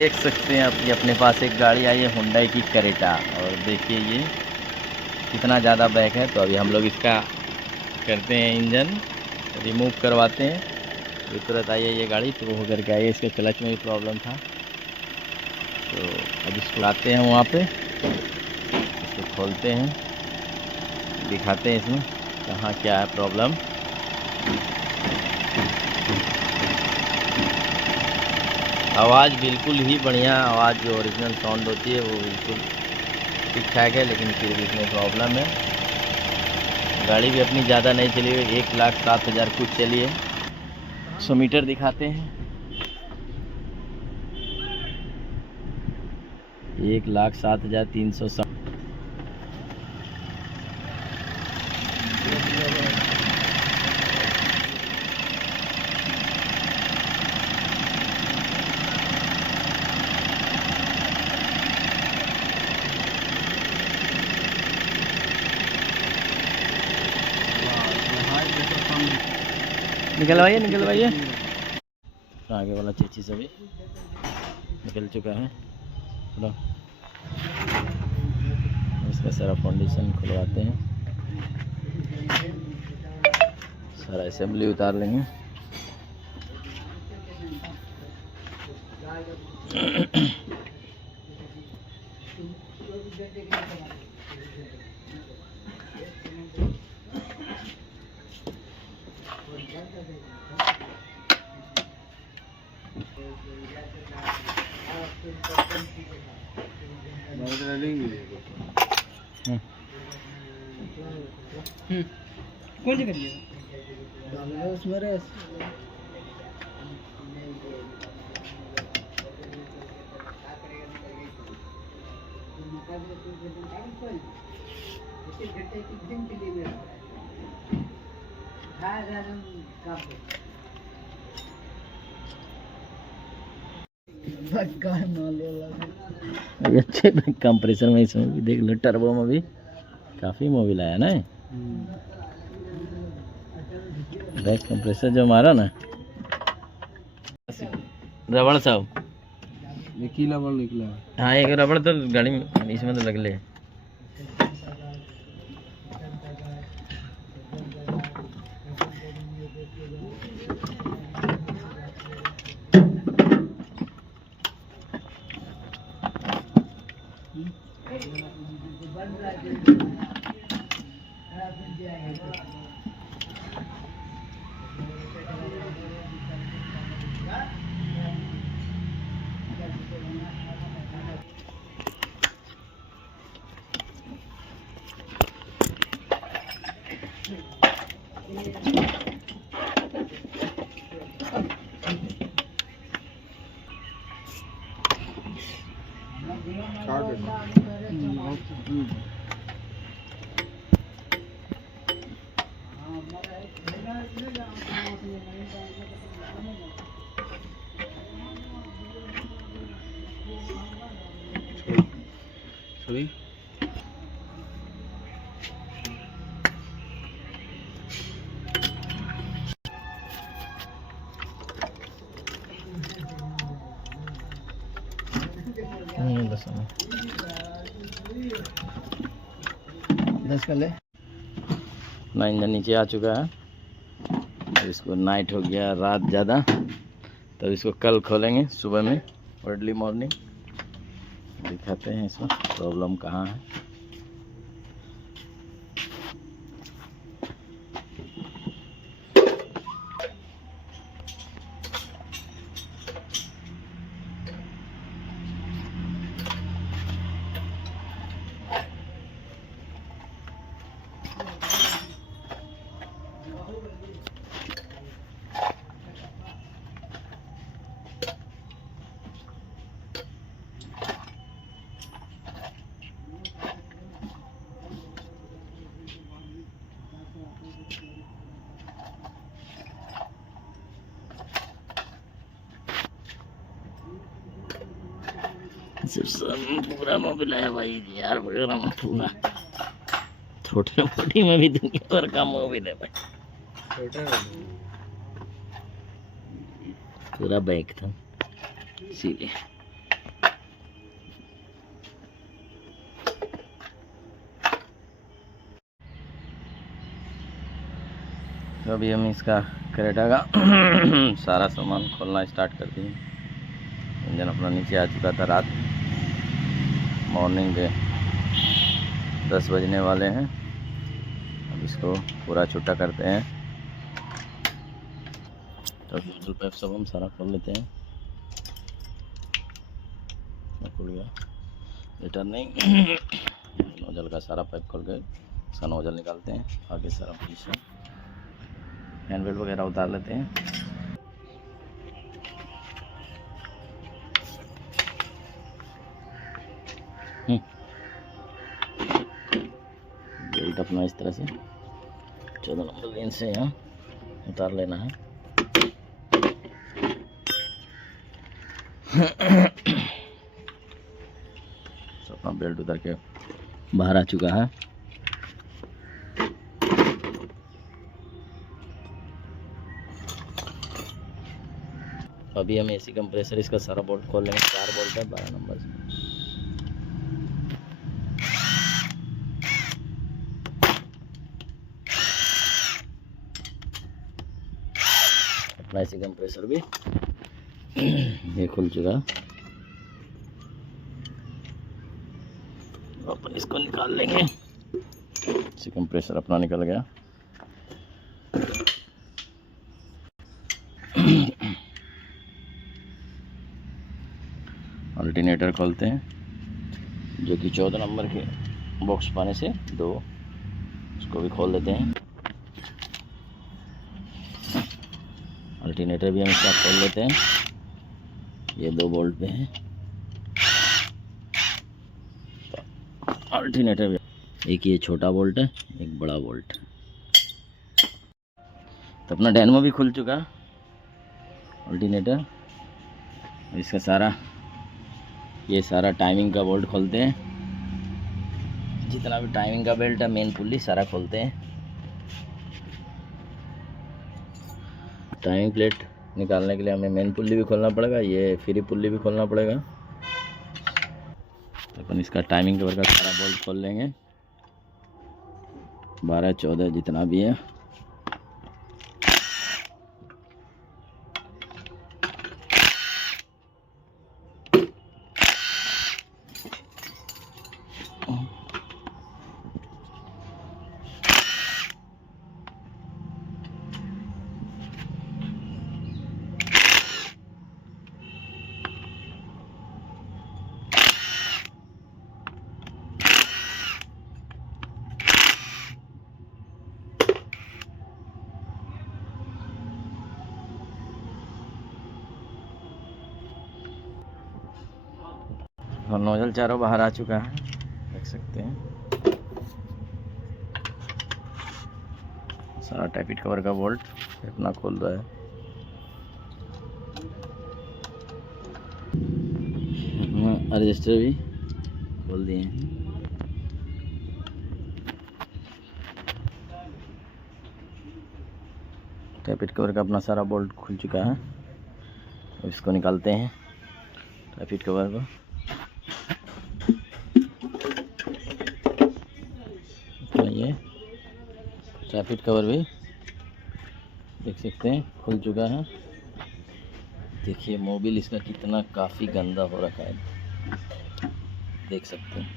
देख सकते हैं अभी अपने पास एक गाड़ी आई है हुंडई की करेटा, और देखिए ये कितना ज़्यादा बैक है। तो अभी हम लोग इसका करते हैं इंजन रिमूव करवाते हैं। ये तुरंत आई है ये गाड़ी, तो वो होकर के आई है। इसके क्लच में भी प्रॉब्लम था, तो अब इसको लाते हैं वहाँ पे, इसको खोलते हैं, दिखाते हैं इसमें कहाँ क्या है प्रॉब्लम। आवाज़ बिल्कुल ही बढ़िया, आवाज़ जो ओरिजिनल साउंड होती है वो बिल्कुल ठीक ठाक है, लेकिन फिर भी इसमें प्रॉब्लम है। गाड़ी भी अपनी ज़्यादा नहीं चली हुई, 1,07,000 कुछ चली है। 100 मीटर दिखाते हैं, 1,07,360। निकलवाइए निकलवाइए, आगे वाला चेची सभी निकल चुका है। चलो इसका सारा फाउंडेशन खुलवाते हैं, सारा असेंबली उतार लेंगे। कौन सी करिएगा उसमें रेस अभी अच्छे कंप्रेसर में इसमें भी देख लो, टर्बो में भी काफ़ी मोबिल आया ना। बैक कंप्रेसर जो मारा ना, रबड़ साहब एक ही रबड़ निकला। हाँ एक रबड़ तो गाड़ी में इसमें तो लग ले। सॉरी दस कर ले। अपना इंजन नीचे आ चुका है। अब इसको नाइट हो गया, रात ज़्यादा, तब इसको कल खोलेंगे सुबह में, अर्ली मॉर्निंग दिखाते हैं इसमें प्रॉब्लम कहाँ है। पूरा मोबिल है भाई यार, पूरा छोटे मोटी में भी दुनिया भर का मोबिल है भाई। पूरा बैग था इसीलिए। तो अभी हम इसका क्रेटा का सारा सामान खोलना स्टार्ट कर दिए। इंजन अपना नीचे आ चुका था। रात मॉर्निंग के 10 बजने वाले हैं। अब इसको पूरा छुट्टा करते हैं। तो नोजल पाइप सब हम सारा खोल लेते हैं। खुल गया, रिटर्न नहीं। नोजल का सारा पाइप खोल के इसका नोजल निकालते हैं। आगे सारा पोजीशन, हैंड बेल्ट वगैरह उतार लेते हैं। बेल्ट अपना इस तरह से 14 नंबर लेन से यहाँ उतार लेना है। तो अपना बेल्ट उतार के बाहर आ चुका है। अभी हम एसी कंप्रेसर इसका सारा बोल्ट खोल लेंगे। 4 बोल्ट है 12 नंबर से। अपना एसी कंप्रेसर भी ये खुल चुका। अपन इसको निकाल लेंगे। एसी कंप्रेसर अपना निकल गया। अल्टरनेटर खोलते हैं, जो कि 14 नंबर के बॉक्स पाने से 2, उसको भी खोल लेते हैं। अल्टरनेटर भी हम इसका खोल लेते हैं। ये 2 बोल्ट पे हैं। अल्टरनेटर भी, एक ये छोटा बोल्ट है, एक बड़ा बोल्ट। तो अपना डायनमो भी खुल चुका। अल्टरनेटर, इसका सारा, ये सारा टाइमिंग का बोल्ट खोलते हैं। जितना भी टाइमिंग का बेल्ट है, मेन पुल्ली सारा खोलते हैं। टाइमिंग प्लेट निकालने के लिए हमें मेन पुल्ली भी खोलना पड़ेगा, ये फ्री पुल्ली भी खोलना पड़ेगा। तो अपन इसका टाइमिंग कवर का सारा बोल्ट खोल लेंगे। 12, 14 जितना भी है। और नोजल चारों बाहर आ चुका है, देख सकते हैं। सारा टैपिट कवर का बोल्ट अपना खोल रहा है। अपना रजिस्टर भी खोल दिए हैं। टैपिट कवर का अपना सारा बोल्ट खुल चुका है। अब इसको निकालते हैं, टैपिट कवर को। ये ट्रैफिक कवर भी देख सकते हैं खुल चुका है। देखिए मोबिल इसका कितना काफ़ी गंदा हो रखा है, देख सकते हैं।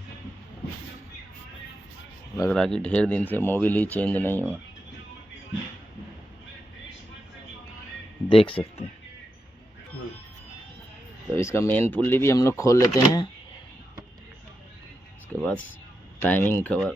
लग रहा है कि ढेर दिन से मोबिल ही चेंज नहीं हुआ, देख सकते हैं। तो इसका मेन पुल्ली भी हम लोग खोल लेते हैं। उसके बाद टाइमिंग कवर,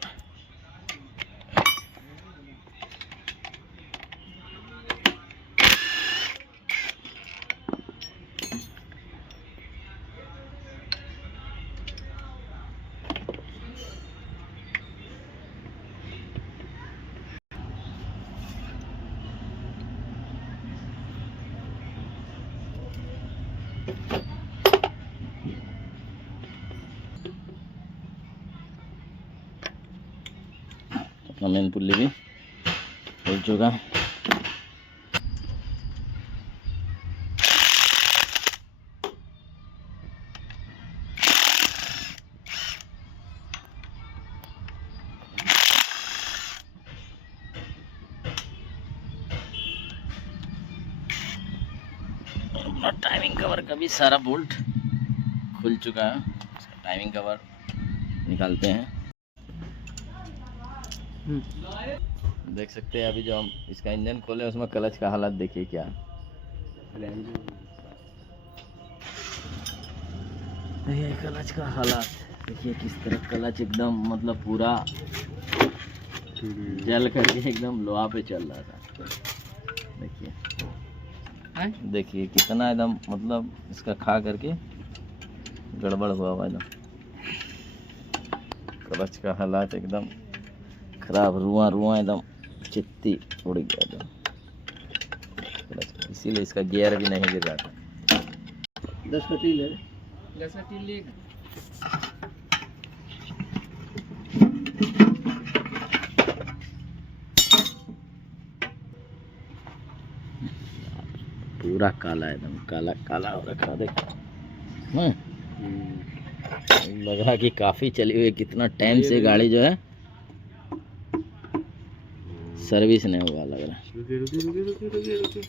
अपना मेन पुल्ली भी खुल चुका। टाइमिंग कवर का भी सारा बोल्ट खुल चुका है। इसका टाइमिंग कवर निकालते हैं। देख सकते हैं अभी जो हम इसका इंजन खोले उसमें क्लच का हालत देखिए क्या है। ये क्लच का हालत देखिए किस तरह क्लच एकदम मतलब पूरा जल करके एकदम लोहा पे चल रहा था। देखिए कितना एकदम मतलब इसका खा करके गड़बड़ हुआ हुआ एकदम। क्लच का हालात एकदम खराब, रुआ एकदम चित्ती उड़ गया एकदम क्लच, इसीलिए इसका गियर भी नहीं गिर रहा था। 10 का टील है। पूरा काला एकदम काला काला हो रखा देखो। लग रहा कि काफी चली हुई, कितना टाइम से गाड़ी जो है सर्विस नहीं हुआ लग रहा। रुकिए।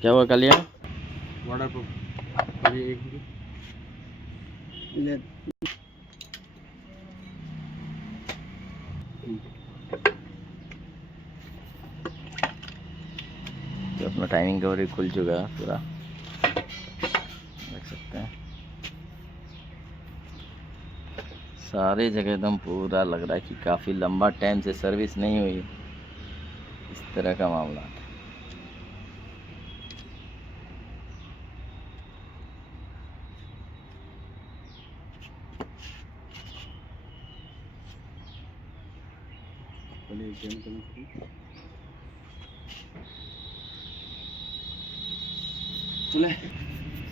क्या हुआ कलिया? वाटर प्रूफ तो अपना टाइमिंग कवर खुल चुका है पूरा, देख सकते हैं सारी जगह एकदम पूरा लग रहा है कि काफ़ी लंबा टाइम से सर्विस नहीं हुई, इस तरह का मामला।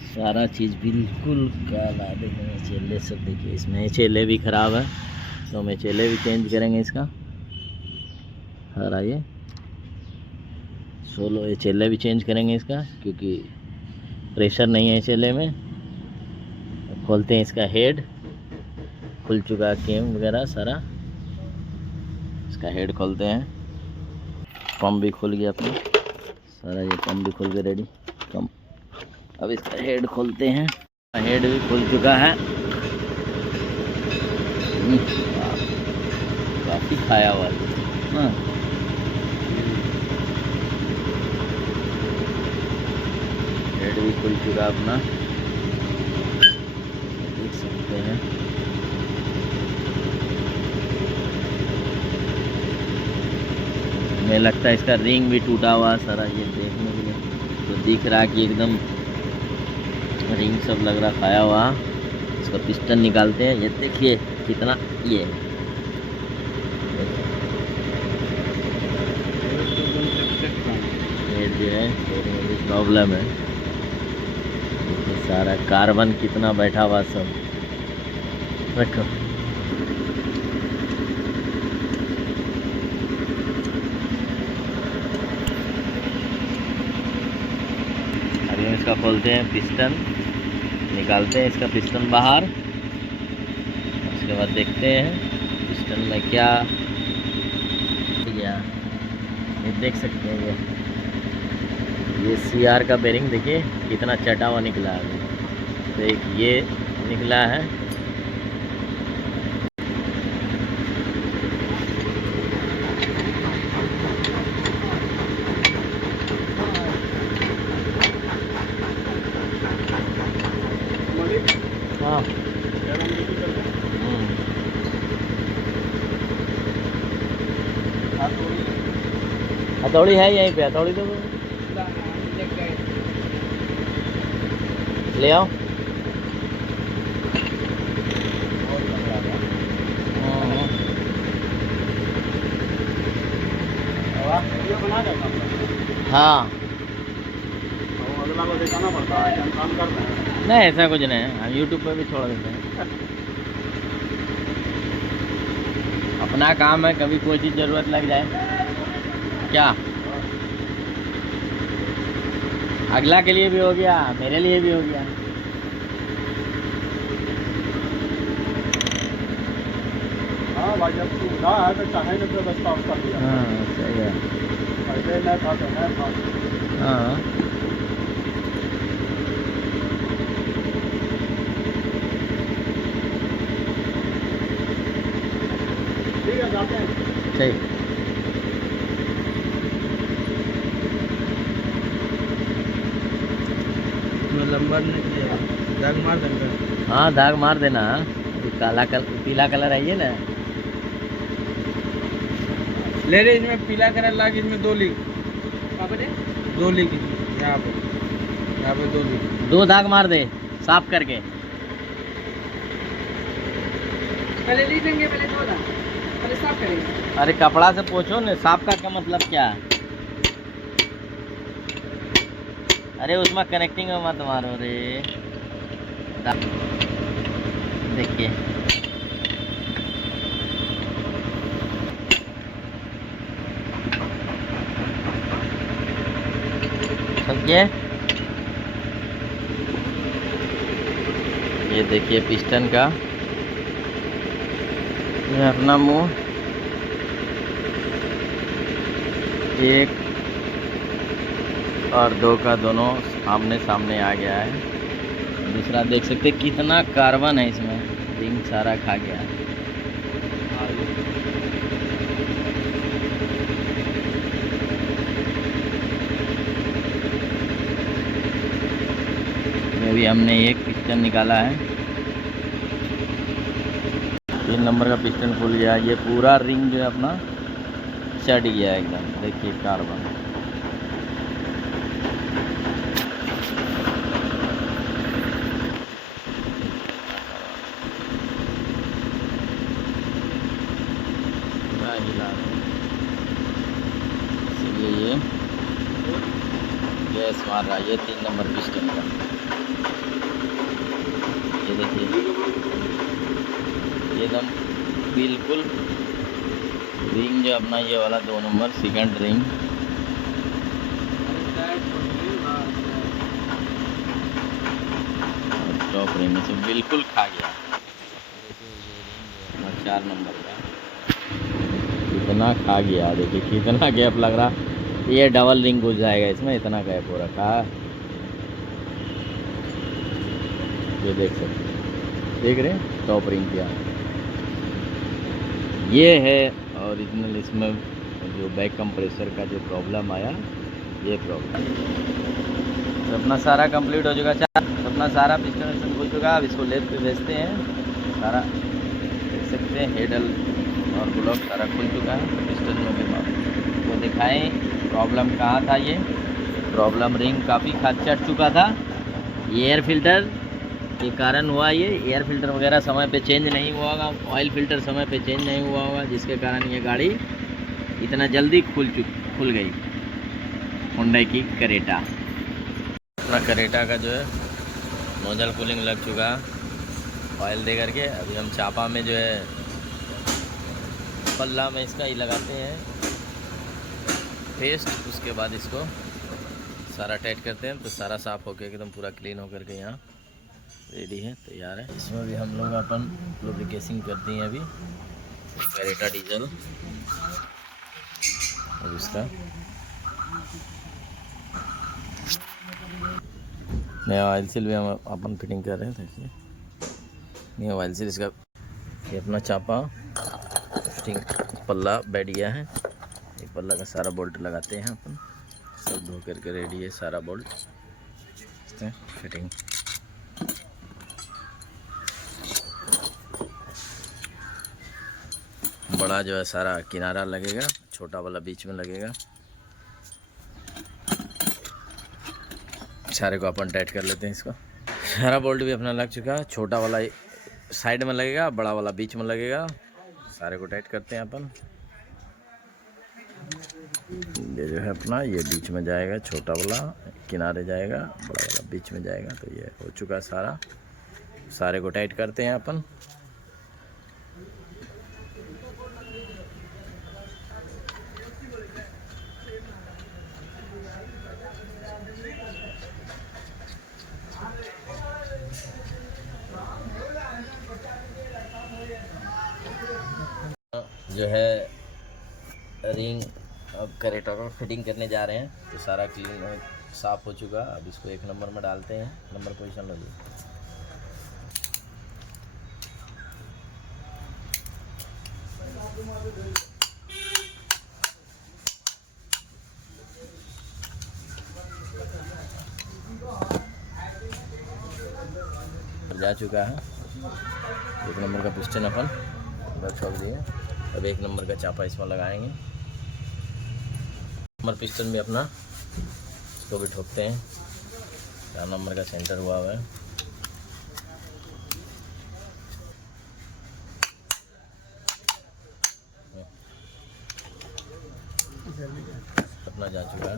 सारा चीज़ बिल्कुल काला, देखिए चेले सब देखिए, इसमें चेले भी ख़राब है तो हमें चेले भी चेंज करेंगे इसका। हर आइए सोलो ये चेले भी चेंज करेंगे इसका क्योंकि प्रेशर नहीं है चेले में। खोलते हैं इसका हेड, खुल चुका केम वगैरह सारा, इसका हेड खोलते हैं। पंप भी खुल गया अपना सारा, ये पंप भी खुल के रेडी पंप। अब इसका हेड खोलते हैं, हेड भी खुल चुका है। काफ़ी खाया हुआ है। हेड भी खुल चुका अपना, देख सकते हैं। मुझे लगता है इसका रिंग भी टूटा हुआ सारा, ये देखने के लिए तो दिख रहा कि एकदम रिंग सब लग रहा खाया हुआ। इसका पिस्टन निकालते हैं, ये देखिए कितना ये जो है प्रॉब्लम है। सारा कार्बन कितना बैठा हुआ सब रखो। अभी इसका खोलते हैं पिस्टन, निकालते हैं इसका पिस्टन बाहर। उसके बाद देखते हैं पिस्टन में क्या गया, ये देख सकते हैं। ये CR का बेरिंग देखिए कितना चटा हुआ निकला है। तो एक ये निकला है, हाँ हथौड़ी है यहीं पे, हथौड़ी तो ले आओ। हाँ नहीं ऐसा कुछ नहीं है, हम YouTube पर भी छोड़ देते हैं। अपना काम है, कभी कोई चीज़ ज़रूरत लग जाए क्या, अगला के लिए भी हो गया, मेरे लिए भी हो गया। हाँ भाई, जब सुविधा है तो चाहे ना व्यवस्था उसका दिया। हाँ सही है। हाँ ठीक है, जाते हैं। ठीक। नंबर नहीं किया, दाग मार देंगे। हाँ दाग मार देना। काला पीला कलर है ये ना। ले रहे इसमें पीला कलर ला के इसमें 2 लीक। 2 लीक यहाँ पे 2 लीक। 2 दाग मार दे साफ करके। पहले ली देंगे, पहले 2 दाग, पहले साफ करेंगे। अरे कपड़ा से पोछो ना, साफ का क्या मतलब क्या है? अरे उसमें कनेक्टिंग में मत मारो रे। देखिए समझिए, ये देखिए पिस्टन का ये अपना मुंह 1 और 2 का दोनों आमने सामने आ गया है। दूसरा देख सकते कितना कार्बन है इसमें, रिंग सारा खा गया है। अभी हमने एक पिस्टन निकाला है, 3 नंबर का पिस्टन खुल गया। ये पूरा रिंग जो है अपना चढ़ गया है एकदम। देखिए कार्बन पूरा हिला है। इसलिए ये गैस मार रहा है। ये 3 नंबर पिस्टन का, ये देखिए एकदम बिल्कुल रिंग जो अपना ये वाला 2 नंबर सेकंड रिंग और टॉप रिंग से बिल्कुल खा गया। देखिए ये रिंग जो अपना 4 नंबर का कितना खा गया। देखिए कितना गैप लग रहा, ये डबल रिंग घुस जाएगा इसमें, इतना गैप हो रखा। ये देख सकते हैं, देख रहे हैं टॉप रिंग क्या ये है ओरिजिनल। इसमें जो बैक कंप्रेसर का जो प्रॉब्लम आया, ये प्रॉब्लम तो अपना सारा कंप्लीट हो चुका। अपना सारा पिस्टन खुल चुका। अब इसको लेथ पे भेजते हैं। सारा देख सकते हैं हेडल और ब्लॉक सारा खुल चुका है। पिस्टन में भी वो दिखाएं प्रॉब्लम कहाँ था। ये प्रॉब्लम रिंग काफ़ी चढ़ चुका था। ये एयर फिल्टर के कारण हुआ। ये एयर फिल्टर वगैरह समय पे चेंज नहीं हुआ होगा, ऑयल फिल्टर समय पे चेंज नहीं हुआ होगा, जिसके कारण ये गाड़ी इतना जल्दी खुल गई। हुंडई की करेटा। अपना करेटा का जो है नोजल कूलिंग लग चुका ऑयल दे करके। अभी हम चापा में जो है पल्ला में इसका ही लगाते हैं पेस्ट। उसके बाद इसको सारा टाइट करते हैं तो सारा साफ़ होकर एकदम पूरा क्लीन होकर के यहाँ रेडी है, तैयार है। इसमें भी हम लोग अपन लुब्रिकेशन करते हैं अभी करेटा डीजल। और इसका नया ऑयल सील भी हम अपन फिटिंग कर रहे हैं। देखिए नया ऑयल सील इसका। ये अपना चापा फिटिंग पल्ला बैठ गया है। ये पल्ला का सारा बोल्ट लगाते हैं अपन, सब धो करके रेडी है सारा बोल्ट फिटिंग। बड़ा जो है सारा किनारा लगेगा, छोटा वाला बीच में लगेगा। सारे को अपन टाइट कर लेते हैं इसको। सारा बोल्ट भी अपना लग चुका है। छोटा वाला साइड में लगेगा, बड़ा वाला बीच में लगेगा। सारे को टाइट करते हैं अपन। ये जो है अपना ये बीच में जाएगा, छोटा वाला किनारे जाएगा, बड़ा वाला बीच में जाएगा। तो ये हो चुका सारा। सारे को टाइट करते हैं अपन। जो है रिंग अब करेटा को फिटिंग करने जा रहे हैं, तो सारा क्लीन साफ़ हो चुका। अब इसको 1 नंबर में डालते हैं। नंबर पोजीशन लो जी। जा चुका है 1 नंबर का पिस्टन अपन ठोक दिए। अब 1 नंबर का चापा इसमें लगाएंगे। नंबर पिस्टन भी अपना इसको भी ठोकते हैं। 4 नंबर का सेंटर हुआ है। अपना जा चुका है,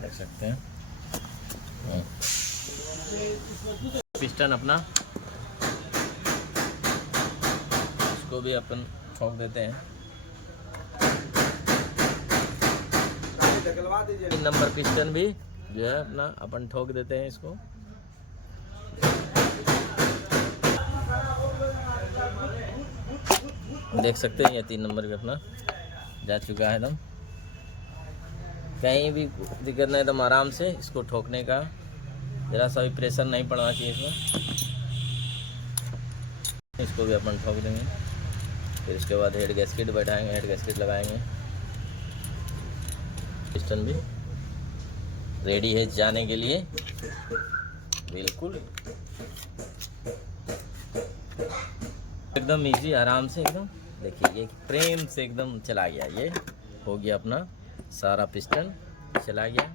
देख सकते हैं। पिस्टन अपना इसको भी अपन ठोक देते हैं। 3 नंबर पिस्टन भी जो है अपना अपन ठोक देते हैं इसको। देख सकते हैं ये 3 नंबर भी अपना जा चुका है। एकदम कहीं भी दिक्कत नहीं, एकदम आराम से इसको ठोकने का, ज़रा सा भी प्रेशर नहीं पड़ना चाहिए इसमें। इसको भी अपन ठोक देंगे। फिर इसके बाद हेड गैस्केट बैठाएंगे, हेड गैस्केट लगाएंगे। पिस्टन भी रेडी है जाने के लिए, बिल्कुल एकदम इजी, आराम से एकदम। देखिए ये प्रेम से एकदम चला गया। ये हो गया अपना सारा पिस्टन चला गया।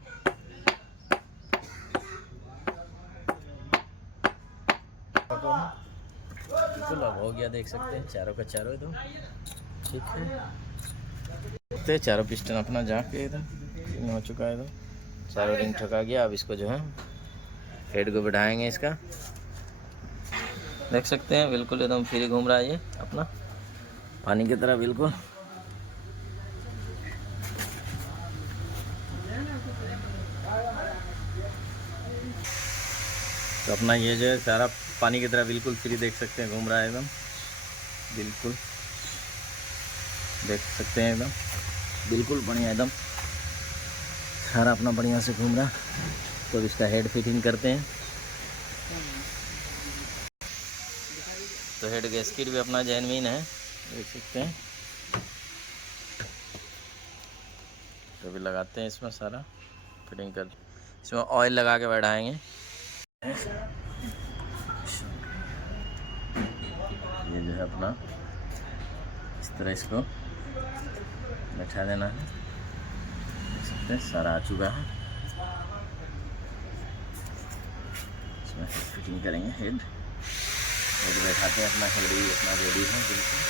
बिल्कुल अब हो गया, देख सकते हैं चारों का चारों एकदम ठीक है। तो चारों पिस्टन अपना जाके एकदम हो चुका है, एकदम चारों रिंग ठका गया। अब इसको जो है हेड को बढ़ाएंगे इसका, देख सकते हैं बिल्कुल एकदम फ्री घूम रहा है ये अपना पानी की तरह बिल्कुल। तो अपना ये जो है सारा पानी की तरह बिल्कुल फ्री, देख सकते हैं घूम रहा है एकदम बिल्कुल, देख सकते हैं एकदम बिल्कुल बढ़िया, एकदम सारा अपना बढ़िया से घूम रहा। तो अब इसका हेड फिटिंग करते हैं। तो हेड गैस्केट भी अपना जेन्युइन है, देख सकते हैं। तो अभी लगाते हैं इसमें सारा फिटिंग कर, इसमें ऑयल लगा के बैठाएंगे। ये जो है अपना इस तरह इसको बैठा देना है, देख सकते हैं सारा आ चुका है। इसमें फिटिंग करेंगे हेड बैठाते हैं। अपना हेड भी अपना रेडी है बिल्कुल,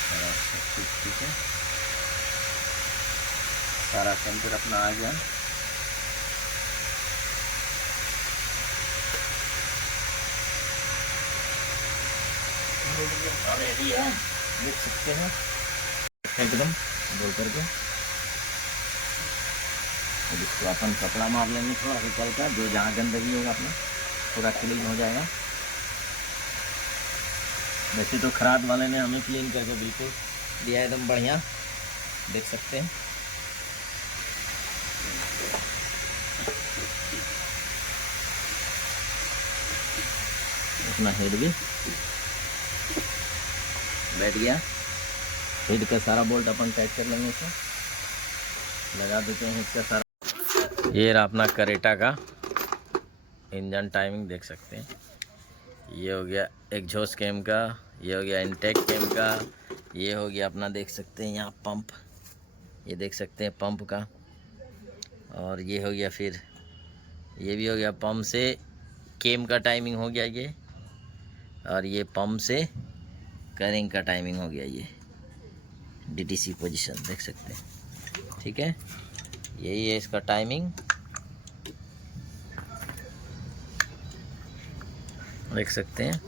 सारा सब कुछ ठीक है। सारा सेंटर अपना आ गया। रेडी है, देख सकते हैं एकदम बोल करके। इसको अपन कपड़ा मार लेंगे थोड़ा हल्का का, जो जहाँ गंदगी होगा अपना पूरा क्लीन हो जाएगा। वैसे तो खराद वाले ने हमें क्लीन करके बिल्कुल दिया एकदम बढ़िया, देख सकते हैं। अपना हेड भी बैठ गया। हेड का सारा बोल्ट अपन टाइट कर लेंगे, इसे लगा देते हैं हेड का सारा। ये रहा अपना करेटा का इंजन टाइमिंग, देख सकते हैं। ये हो गया एग्जॉस्ट कैम का, ये हो गया इनटेक कैम का, ये हो गया अपना देख सकते हैं यहाँ पंप, ये देख सकते हैं पंप का। और ये हो गया, फिर ये भी हो गया पंप से कैम का टाइमिंग हो गया ये। और ये पंप से करिंग का टाइमिंग हो गया, ये DTC पोजीशन देख सकते हैं, ठीक है। यही है इसका टाइमिंग, देख सकते हैं।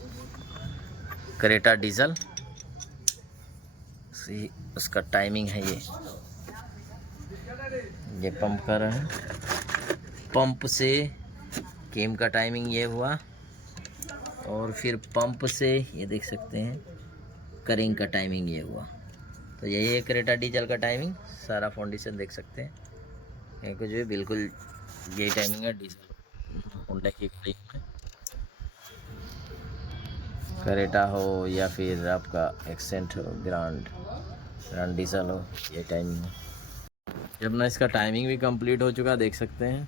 करेटा डीजल उसका टाइमिंग है ये पंप कर रहा है। पंप से केम का टाइमिंग ये हुआ, और फिर पंप से ये देख सकते हैं करिंग का टाइमिंग ये हुआ, तो यही है क्रेटा डीजल का टाइमिंग। सारा फाउंडेशन देख सकते हैं, ये कुछ भी बिल्कुल यही टाइमिंग है डीजल होंडा की गाड़ी में। क्रेटा हो या फिर आपका एक्सेंट हो, ग्रांड डीजल हो, ये टाइमिंग है। जब ना इसका टाइमिंग भी कंप्लीट हो चुका देख सकते हैं।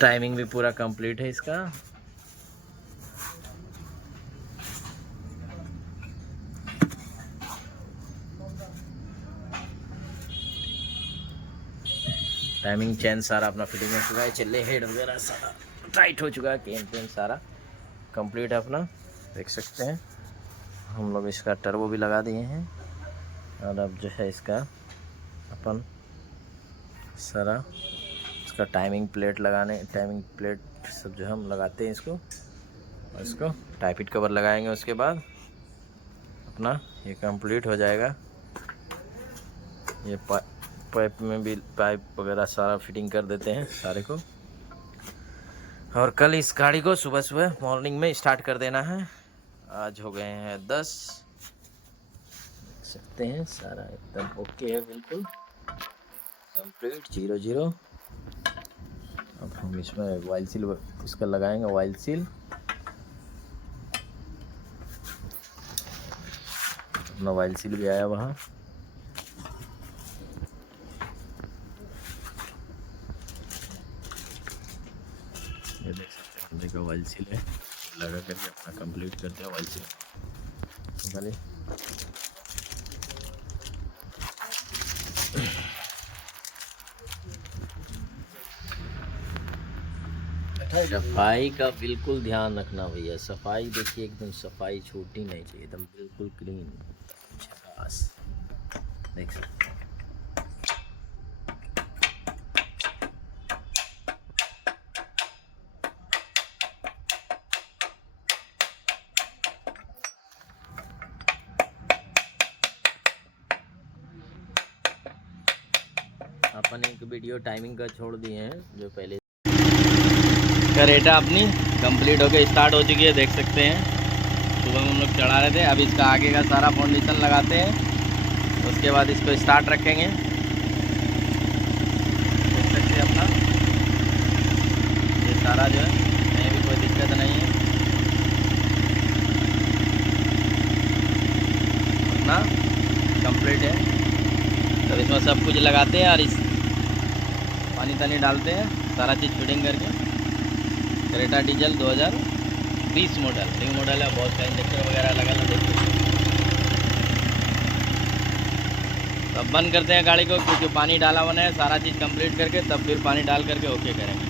टाइमिंग भी पूरा कंप्लीट है इसका। टाइमिंग चेन सारा अपना फिटिंग हो चुका है, चले हेड वगैरह सारा टाइट हो चुका है, केन पेन सारा कंप्लीट है अपना, देख सकते हैं। हम लोग इसका टर्बो भी लगा दिए हैं और अब जो है इसका अपन सारा इसका टाइमिंग प्लेट सब जो हम लगाते हैं इसको टाइपिट कवर लगाएंगे। उसके बाद अपना ये कंप्लीट हो जाएगा। ये पाइप में भी पाइप वगैरह सारा फिटिंग कर देते हैं सारे को, और कल इस गाड़ी को सुबह सुबह मॉर्निंग में स्टार्ट कर देना है। आज हो गए हैं 10, देख सकते हैं सारा एकदम ओके है, बिल्कुल कंप्लीट 00। अब हम इसमें ऑयल सील इसका लगाएंगे, ऑयल सील अपना ऑयल सील भी आया वहाँ। ये देख सकते हैं होंडा का ऑयल सील है, लगा करके अपना कंप्लीट करते हैं ऑयल सील निकाले। सफाई का बिल्कुल ध्यान रखना भैया, सफाई देखिए एकदम सफाई छूटनी नहीं चाहिए, एकदम बिल्कुल क्लीन झकास, देख सकते हैं। अपन एक वीडियो टाइमिंग का छोड़ दिए हैं जो पहले। क्रेटा अपनी कंप्लीट होकर स्टार्ट हो चुकी है, देख सकते हैं। सुबह में हम लोग चढ़ा रहे थे, अब इसका आगे का सारा फाउंडेशन लगाते हैं, उसके बाद इसको स्टार्ट रखेंगे, देख सकते हैं अपना ये सारा जो है, कहीं भी कोई दिक्कत नहीं है, अपना कंप्लीट है। तब इसमें सब कुछ लगाते हैं और इस पानी डालते हैं, सारा चीज़ फिटिंग करके। Creta diesel 2020 model, new model है, बहुत का इंजेक्टर वगैरह लगा ला, देखते हैं। तो अब बंद करते हैं गाड़ी को, क्योंकि पानी डाला हुआ है, सारा चीज़ कंप्लीट करके तब फिर पानी डाल करके ओके करेंगे।